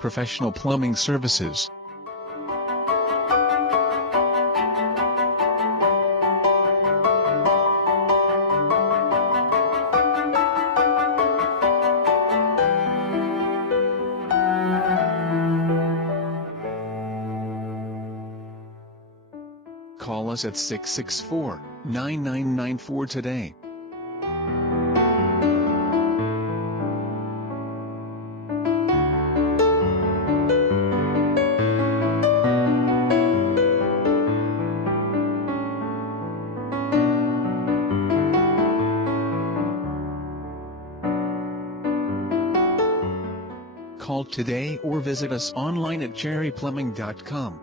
Professional plumbing services. Call us at 664-9994 today. Call today or visit us online at cherryplumbing.com.